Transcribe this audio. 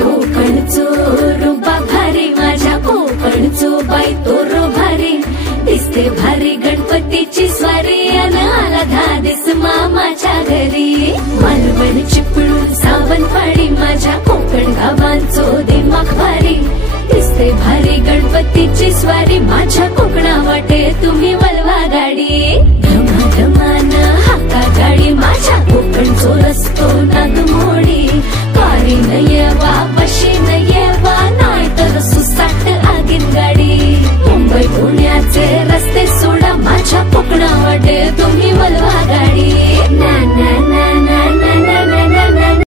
कोकणचो रुबा भारी माझ्या कोकणचो बाई तो रो भारी दिसते भारी गणपतीची स्वारी अन आला धादिस मामाच्या घरी मालवण चिपळूण सावंतवाडी माझ्या कोकण गावांचो दिमाग भारी दिसते भारी गणपतीची स्वारी माझ्या कोकणा वाटे तुम्ही वलवा गाडी धमाधमान हाका गाडी माझ्या कोकणचो रस्तो नागमोडी कारी न येवा बशी न येवा नाही तर सुसाट आगीन गाडी मुंबई पुण्याचे रस्ते सोडा माझ्या कोकणा वाटे